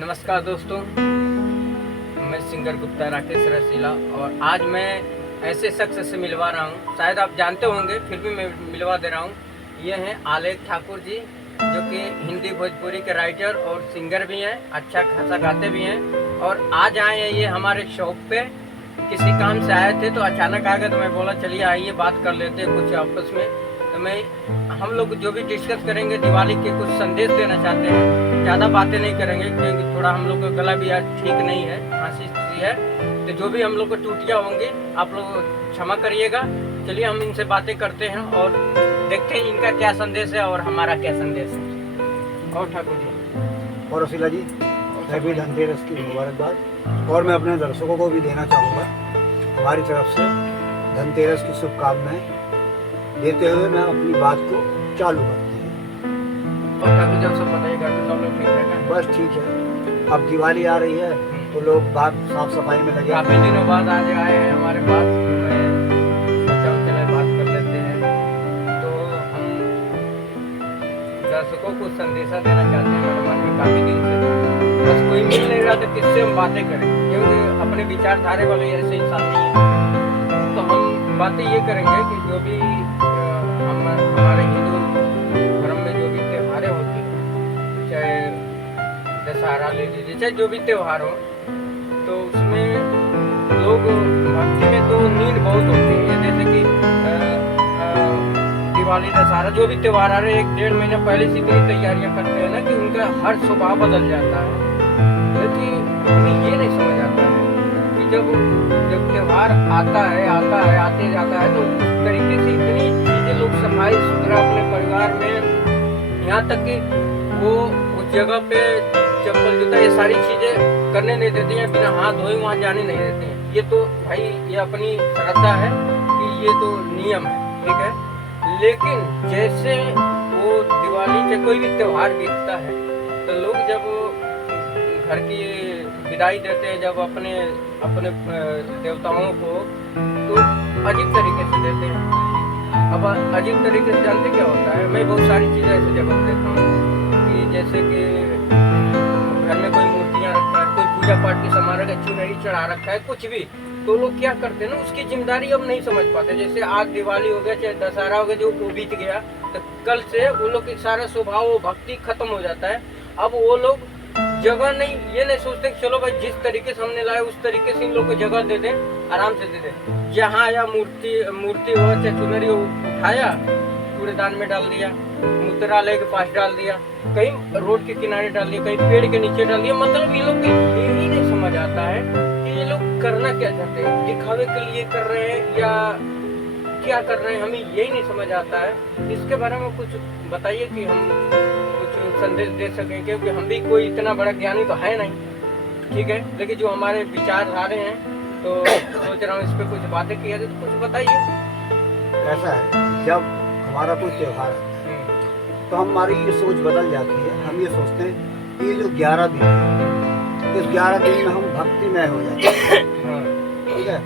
नमस्कार दोस्तों, मैं सिंगर गुप्ता राकेश रसीला और आज मैं ऐसे शख्स से मिलवा रहा हूँ। शायद आप जानते होंगे, फिर भी मैं मिलवा दे रहा हूँ। ये हैं आलेख ठाकुर जी, जो कि हिंदी भोजपुरी के राइटर और सिंगर भी हैं, अच्छा खासा गाते भी हैं। और आज आए हैं ये हमारे शॉप पे, किसी काम से आए थे तो अचानक आ गए, तो मैं बोला चलिए आइए बात कर लेते हैं कुछ आपस में। तो हम लोग जो भी डिस्कस करेंगे दिवाली के कुछ संदेश देना चाहते हैं। ज़्यादा बातें नहीं करेंगे क्योंकि थोड़ा हम लोग का गला भी आज ठीक नहीं है, खांसी सी है, तो जो भी हम लोग को टूटियाँ होंगी आप लोग क्षमा करिएगा। चलिए हम इनसे बातें करते हैं और देखते हैं इनका क्या संदेश है और हमारा क्या संदेश है। और ठाकुर जी और रसीला जी, हैप्पी धनतेरस की मुबारकबाद। और मैं अपने दर्शकों को भी देना चाहूँगा हमारी तरफ से धनतेरस की शुभकामनाएं देते हुए मैं अपनी बात को चालू करती हूँ। और ठाकुर जब सब बताइएगा तो सब लोग ठीक रहेगा। बस ठीक है, अब दिवाली आ रही है तो लोग बात साफ सफाई में लगे। काफ़ी दिनों बाद आज आए हैं हमारे पास, तो मैं सोचा चले बात कर लेते हैं। तो हम दर्शकों को संदेशा देना चाहते हैं हमारे मन में काफ़ी दिन से, बस कोई मिल नहीं रहा तो किससे हम बातें करें, क्योंकि अपने विचारधारे वाले ऐसे इंसान नहीं है। तो हम बातें ये करेंगे कि जो भी हमारे हिंदू धर्म में जो भी त्योहारें होते हैं, चाहे दशहरा ले लीजिए, चाहे जो भी त्यौहार हो, तो उसमें लोग भक्ति में तो नींद बहुत होती है। जैसे कि दिवाली दशहरा जो भी त्यौहार आ रहे हैं, 1-1.5 महीना पहले से इतनी तैयारियां करते हैं ना कि उनका हर स्वभाव बदल जाता है। लेकिन हमें ये नहीं समझ आता है कि जब त्यौहार आता है आते जाता है, तो उस तरीके से इतनी चीज़ें लोग सफाई सुथरा अपने परिवार में, यहाँ तक कि वो उस जगह पे चप्पल जूता ये सारी चीज़ें करने नहीं देते हैं, बिना हाथ धोए वहाँ जाने नहीं देते हैं। ये तो भाई ये अपनी श्रद्धा है कि ये तो नियम है, ठीक है। लेकिन जैसे वो दिवाली या कोई भी त्यौहार बीतता है तो लोग जब घर की विदाई देते हैं, जब अपने अपने देवताओं को, तो अजीब तरीके से देते हैं। अब अजीब तरीके से जानते क्या होता है, मैं बहुत सारी चीज़ें ऐसे जगह देखता हूँ कि जैसे कि घर में कोई मूर्तियाँ रखता है, कोई पूजा पाठ की समारोह का चुनरी चढ़ा रखा है, कुछ भी, तो लोग क्या करते हैं ना, उसकी जिम्मेदारी अब नहीं समझ पाते। जैसे आज दिवाली हो गया, चाहे दशहरा हो गया, जो वो बीत गया, तो कल से वो लोग की सारा स्वभाव भक्ति खत्म हो जाता है। अब वो लोग जगह नहीं, ये नहीं सोचते कि चलो भाई जिस तरीके से हमने लाया उस तरीके से इन लोग को जगह दे दें, आराम से दे दें। जहाँ आया मूर्ति हो चाहे चुनरी हो, उठाया कूड़ेदान में डाल दिया, मूत्रालय के पास डाल दिया, कहीं रोड के किनारे डाल दिया, कहीं पेड़ के नीचे डाल दिया। मतलब ये लोग यही नहीं समझ आता है कि ये लोग करना क्या चाहते हैं, दिखावे के लिए कर रहे हैं या क्या कर रहे हैं, हमें यही नहीं समझ आता है। इसके बारे में कुछ बताइए कि हम कुछ संदेश दे सकें, क्योंकि हम भी कोई इतना बड़ा ज्ञानी तो है नहीं, ठीक है, लेकिन जो हमारे विचारधारे हैं, तो सोच रहा हूँ इस पर कुछ बातें किया जाए, तो कुछ बताइए। ऐसा है, जब हमारा कोई त्यौहार आता है तो हमारी ये सोच बदल जाती है। हम ये सोचते हैं कि ये जो 11 दिन है, इस 11 दिन में हम भक्तिमय हो जाते हैं, ठीक है,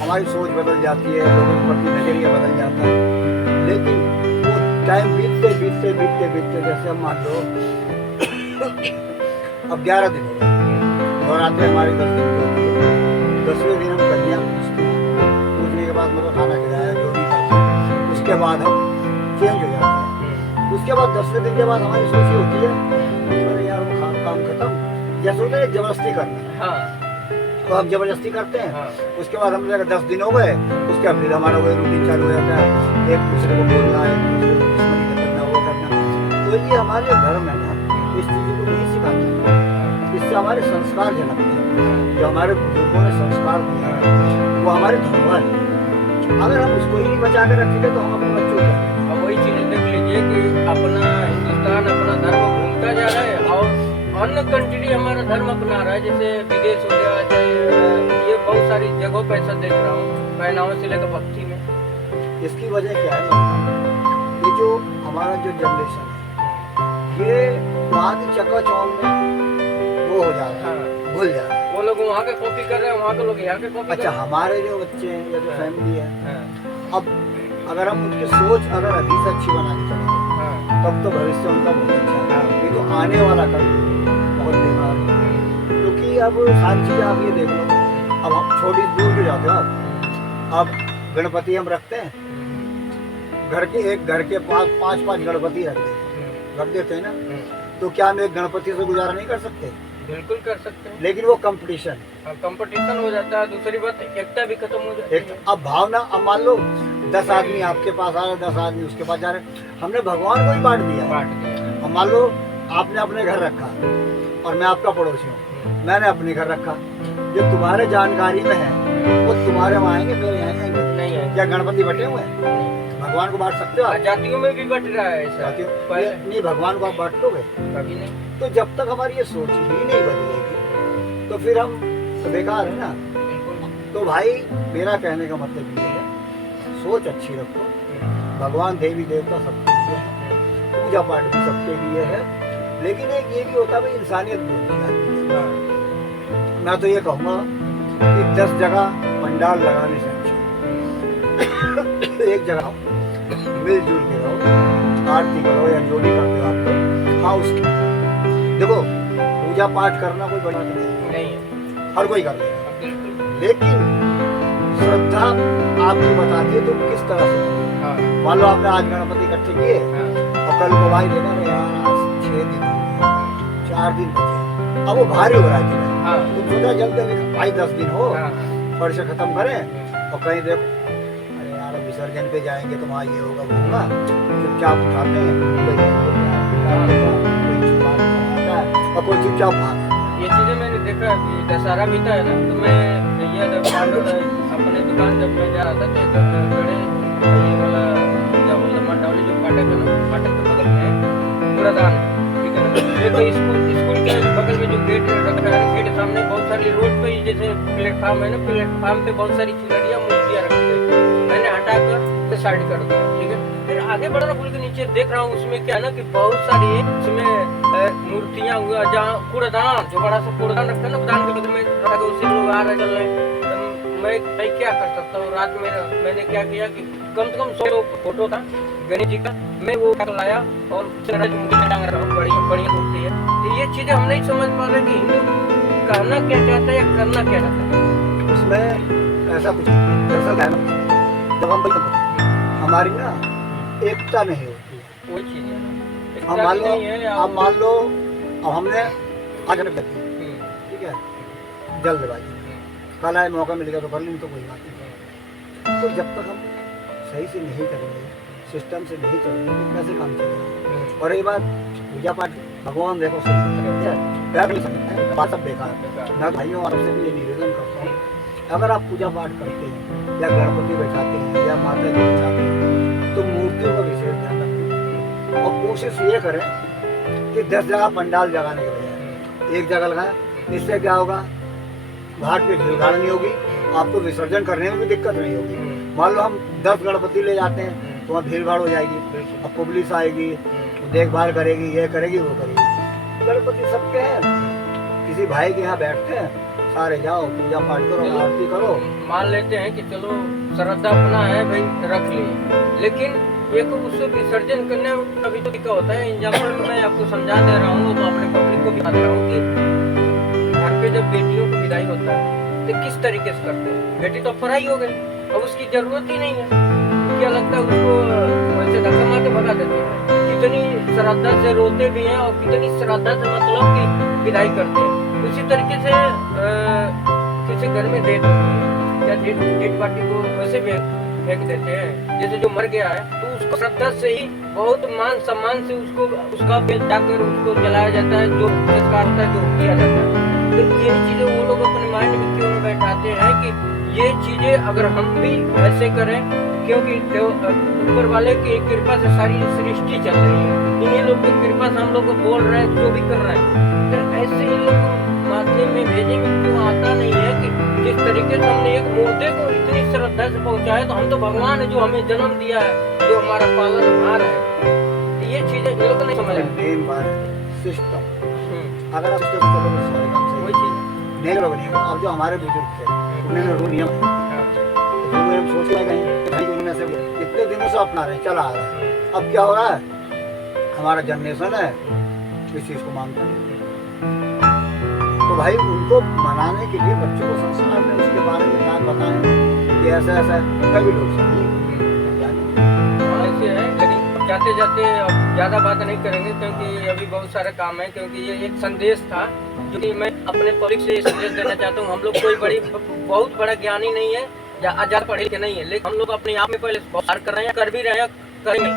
हमारी सोच बदल जाती है, लोगों के प्रति नजरिया बदल जाता है। लेकिन वो टाइम बीतते जैसे हम मान लो अब 11 दिन हो गए और आते हमारे 10 दिन होती है। 10वें दिन हम कन्या पूजते हैं, पूजने के बाद मतलब खाना खिलाया जो भी करते हैं, उसके बाद हम चेंज हो जाता है। उसके बाद 10वें दिन के बाद हमारी सोच होती है अरे यार वो काम खत्म, जैसे होता है जबरदस्ती करना। हाँ। तो हम जबरदस्ती करते हैं। हाँ। उसके बाद हम लोग 10 दिन हो गए, उसके बाद फिर हमारा वही रूटीन चालू हो जाता है, एक दूसरे को बोलना, एक दूसरे को दुश्मनी करना, वो करना। तो ये हमारे जो धर्म है ना, इस चीज़ को नहीं सिखाते हैं। इससे हमारे संस्कार झलकते हैं, जो हमारे बुजुर्गों ने संस्कार दिया है वो हमारे धरोहर है। अगर हम उसको ही नहीं बचा के रखेंगे तो हम अपने बच्चों को, अब वही चीज़ें देख लीजिए कि अपना हिंदुस्तान अपना धर्म भूलता जा रहा है और अन्य कंट्री हमारा धर्म अपना रहा है, जैसे विदेश हो गया, चाहे ये बहुत सारी जगहों पर ऐसा देख रहा हूँ, पहनावे से लेकर भक्ति में। इसकी वजह क्या है, ये जो हमारा जो जनरेशन है, ये वहाँ की चकाचौंध में वो हो जाता है, भूल जाता है। वो लोग वहाँ के कॉपी कर रहे हैं, वहाँ के लोग यहाँ के कॉपी। अच्छा, हमारे जो बच्चे हैं या जो फैमिली है, अब अगर हम उनकी सोच अगर अभी से अच्छी बना के चलेंगे तब तो भविष्य उनका बहुत अच्छा है। ये तो आने वाला कल बहुत बेकार है। अब सारी चीजें आप ये देख लो, अब हम छोटी दूर भी जाते हो अब गणपति हम रखते हैं, एक घर के पास 5-5 गणपति रख देते हैं ना, तो क्या हम एक गणपति से गुजारा नहीं कर सकते? बिल्कुल कर सकते हैं, लेकिन वो कंपटीशन हो जाता है। दूसरी बात एकता भी खत्म हो जाती है। अब भावना, अब मान लो 10 आदमी आपके पास आ रहे, 10 आदमी उसके पास जा रहे, हमने भगवान को ही बांट दिया है। अब मान लो आपने अपने घर रखा और मैं आपका पड़ोसी हूँ, मैंने अपने घर रखा, जो तुम्हारे जानकारी में है वो तुम्हारे वहाँ आएंगे, मेरे यहाँ आएंगे नहीं है। क्या गणपति बटे हुए हैं? भगवान को बांट सकते हो आप? जातियों में भी बट रहा है ऐसा। नहीं, भगवान को आप बांट दोगे कभी नहीं। तो जब तक हमारी ये सोच ही नहीं बदलेगी तो फिर हम तो बेकार है ना। तो भाई मेरा कहने का मतलब ये है, सोच अच्छी रखो, भगवान देवी देवता सबके लिए है, पूजा पाठ भी सबके लिए है, लेकिन एक ये भी होता है भाई इंसानियत भी होनी चाहिए। मैं तो ये कहूँगा कि 10 जगह पंडाल लगाने से एक जगह मिलजुल के रहो, आरती करो या जो भी करते हो आप तो। हाँ, उसकी देखो पूजा पाठ करना कोई बड़ी बात नहीं है, हर कोई कर लेगा, लेकिन श्रद्धा आपको बताती है तुम किस तरह से। मान लो आपने आज गणपति इकट्ठे किए और कल को भाई देखा नहीं यार आज 6 दिन 4 दिन अब वो भारी हो रहा है, तुम सोचा जल्द भाई 10 दिन हो पर से खत्म करें और कहीं देखो अरे यार विसर्जन पे जाएंगे तो वहाँ ये होगा वो होगा, चुपचाप उठाते हैं और कोई चुपचाप भागा। ये चीजें मैंने देखा कि दशहरा बीता है ना, तो मैं ये अपने दुकान जब मैं जा रहा था तो बड़े ये वाला क्या बोलते मंडावली जो फाटक है ना, फाटक के बगल में कूड़ादान, ठीक है ना, ये तो स्कूल के बगल में जो गेट रखा है, गेट सामने बहुत सारी रोड पे जैसे प्लेटफार्म है ना, प्लेटफार्म पे बहुत सारी खिलौनियां मूर्तियां रखी गई, मैंने हटाकर साइड कर दिया, ठीक है। फिर आगे बढ़ रहा पुल के नीचे देख रहा हूँ उसमें क्या है ना कि बहुत सारी उसमें मूर्तियां हुआ, जहाँ कूड़ादान जो बड़ा सा कूड़ादान रखता है ना, दान के बगल में रखा, तो उससे लोग आ रहे चल रहे। मैं क्या कर सकता हूँ, रात में मैंने क्या किया कि कम से कम 100 फोटो था गणेश जी का, मैं वो लाया और टांग रहा हूँ, बढ़िया मूर्ति है। तो ये चीजें हम नहीं समझ पा रहे कि हिंदू कहना क्या चाहता है या करना क्या चाहता है। उसमें ऐसा कुछ दरअसल है ना, जब हम हमारी ना एकता नहीं होती है, वो चीज है। हम मान लो अब हमने आज ठीक है जल्दबाजी, कल आए मौका मिल गया तो कर लेंगे, तो कोई बात नहीं। तो जब तक हम सही से नहीं करेंगे, सिस्टम से नहीं चलेंगे तो कैसे काम चलेगा। और ये बात पूजा पाठ भगवान देखो बात सब बेकार है। मैं भाइयों आपसे भी ये निवेदन करता हूँ, अगर आप पूजा पाठ करते हैं या गणपति बैठाते हैं या माता जी बैठाते हैं तो मूर्तियों का विशेष ध्यान रखें और कोशिश ये करें कि 10 जगह पंडाल जगाने के बजाय एक जगह लगाएं। इससे क्या होगा, घाट पे भीड़ भाड़ नहीं होगी, आपको विसर्जन करने में भी दिक्कत नहीं होगी। मान लो हम 10 गणपति ले जाते हैं तो वहाँ भीड़ भाड़ हो जाएगी, अब पुलिस आएगी, देखभाल करेगी, ये करेगी वो करेगी। गणपति सबके हैं, किसी भाई के यहाँ बैठते हैं, सारे जाओ पूजा पाठ करो, आरती करो। मान लेते हैं कि चलो श्रद्धा अपना है भाई रख लिए, लेकिन एक उससे विसर्जन करने में कभी तो दिक्कत होता है। एग्जाम्पल में मैं आपको समझा दे रहा हूँ, तो अपने पब्लिक को भी बता रहा हूँ कि घर पे जब बेटियों को विदाई होता है तो किस तरीके से करते हैं। बेटी तो पढ़ाई हो गई, अब उसकी जरूरत ही नहीं है, क्या लगता है उसको वैसे धक्का मार के भगा देते हैं। कितनी श्रद्धा से रोते भी हैं और कितनी श्रद्धा से मतलब की विदाई करते हैं। उसी तरीके से किसी घर में डेड पार्टी को वैसे भी फेंक देते हैं, जैसे जो मर गया है तो उसको श्रद्धा से ही बहुत मान सम्मान से उसको उसका बेल जाकर उसको जलाया जाता है, जो संस्कार होता है जो किया जाता है। तो ये चीजें वो लोग अपने माइंड में क्यों न बैठाते हैं कि ये चीजें अगर हम भी ऐसे करें, क्योंकि ऊपर वाले की कृपा से सारी सृष्टि चल रही है, इन्हीं लोग की कृपा से हम लोग को बोल रहे हैं, जो भी कर रहे हैं। तो ऐसे ही लोग माध्यम में भेजेंगे, क्यों आता नहीं है कि जिस तरीके से हमने एक मुर्दे को इतनी श्रद्धा से पहुंचाया, तो हम तो भगवान है जो हमें जन्म दिया है, जो हमारा पालनहार है। ये चीजें ये लोग नहीं समझ रहे। सिस्टम अगर आप सिस्टम वही चीज नहीं लोग नहीं, अब जो हमारे बुजुर्ग थे उन्होंने रूल नियम सोच लगे उन्होंने से इतने दिनों से अपना रहे चला आ रहा है। अब क्या हो रहा है, हमारा जनरेशन है इस चीज को मानता है, तो भाई उनको मनाने के लिए बच्चों को संस्कार में उसके बारे में क्या बताएं कि ऐसा ऐसा कभी लोग समझें। हाँ, ऐसे है, लेकिन जाते जाते अब ज़्यादा बात नहीं करेंगे क्योंकि अभी बहुत सारे काम है। क्योंकि ये एक संदेश था जो कि मैं अपने पब्लिक से संदेश देना चाहता हूँ। हम लोग कोई बहुत बड़ा ज्ञानी नहीं है या आजाद पढ़े लिखे नहीं है, लेकिन हम लोग अपने आप में पहले सुधार कर रहे हैं, कर भी रहे हैं, करेंगे।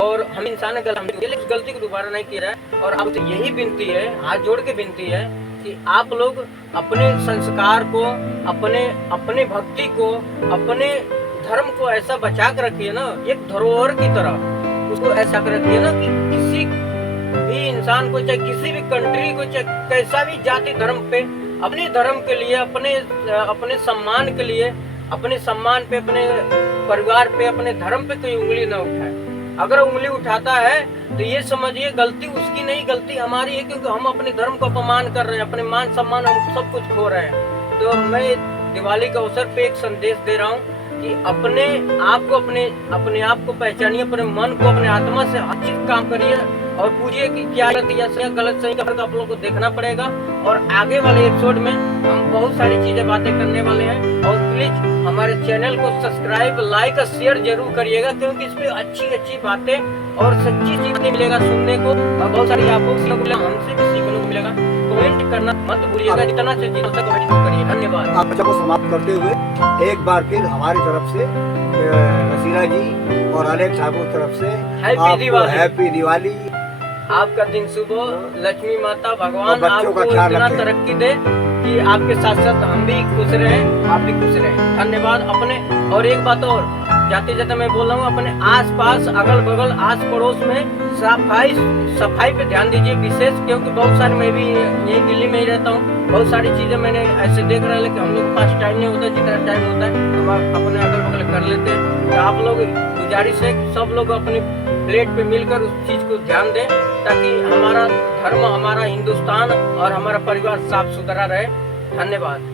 और हम इंसान गलती को दोबारा नहीं किया है। और आपसे यही विनती है, हाथ जोड़ के विनती है कि आप लोग अपने संस्कार को, अपने भक्ति को, अपने धर्म को ऐसा बचा कर रखिए ना, एक धरोहर की तरह उसको ऐसा कर रखिए ना कि किसी भी इंसान को, चाहे किसी भी कंट्री को, चाहे कैसा भी जाति धर्म पे, अपने धर्म के लिए, अपने सम्मान के लिए, अपने सम्मान पे, अपने परिवार पे, अपने धर्म पे कोई उंगली न उठाए। अगर उंगली उठाता है तो ये समझिए गलती उसकी नहीं, गलती हमारी है, क्योंकि हम अपने धर्म को अपमान कर रहे हैं, अपने मान सम्मान हम सब कुछ खो रहे हैं। तो मैं दिवाली के अवसर पे एक संदेश दे रहा हूँ कि अपने आप को पहचानिए, अपने मन को, अपने आत्मा से हर चीज काम करिए और पूछिए कि क्या गलत सही का फर्क आप लोगों को देखना पड़ेगा। और आगे वाले एपिसोड में हम बहुत सारी चीजें बातें करने वाले हैं। और प्लीज हमारे चैनल को सब्सक्राइब, लाइक और शेयर जरूर करिएगा, क्योंकि इस पे अच्छी बातें और सच्ची चीजें मिलेगा सुनने को, और बहुत सारी आपको सीखने को मिलेगा, हमसे भी सीखने को मिलेगा। कमेंट करना मत भूलिएगा, जितना से जितना कमेंट करिए। धन्यवाद। आप बच्चों को समाप्त करते हुए एक बार फिर हमारी तरफ से रसीला जी और अलेख ठाकुर तरफ से हैप्पी दिवाली। आपका दिन शुभ हो, लक्ष्मी माता भगवान बच्चों आपको का ख्याल इतना रखें। तरक्की दे कि आपके साथ साथ हम भी खुश रहें, आप भी खुश रहें। धन्यवाद। अपने और एक बात और जाते जाते मैं बोल रहा हूँ, अपने आस पास, अगल बगल, आस पड़ोस में सफाई पे ध्यान दीजिए विशेष, क्योंकि बहुत सारे, मैं भी यही दिल्ली में ही रहता हूँ, बहुत सारी चीजें मैंने ऐसे देख रहा है, लेकिन हम लोग के पास टाइम नहीं होता, जितना टाइम होता है हम अपने अगल बगल कर लेते हैं। तो आप लोग, गुजारिश है सब लोग अपनी प्लेट पे मिलकर उस चीज को ध्यान दें, ताकि हमारा धर्म, हमारा हिंदुस्तान और हमारा परिवार साफ सुथरा रहे। धन्यवाद।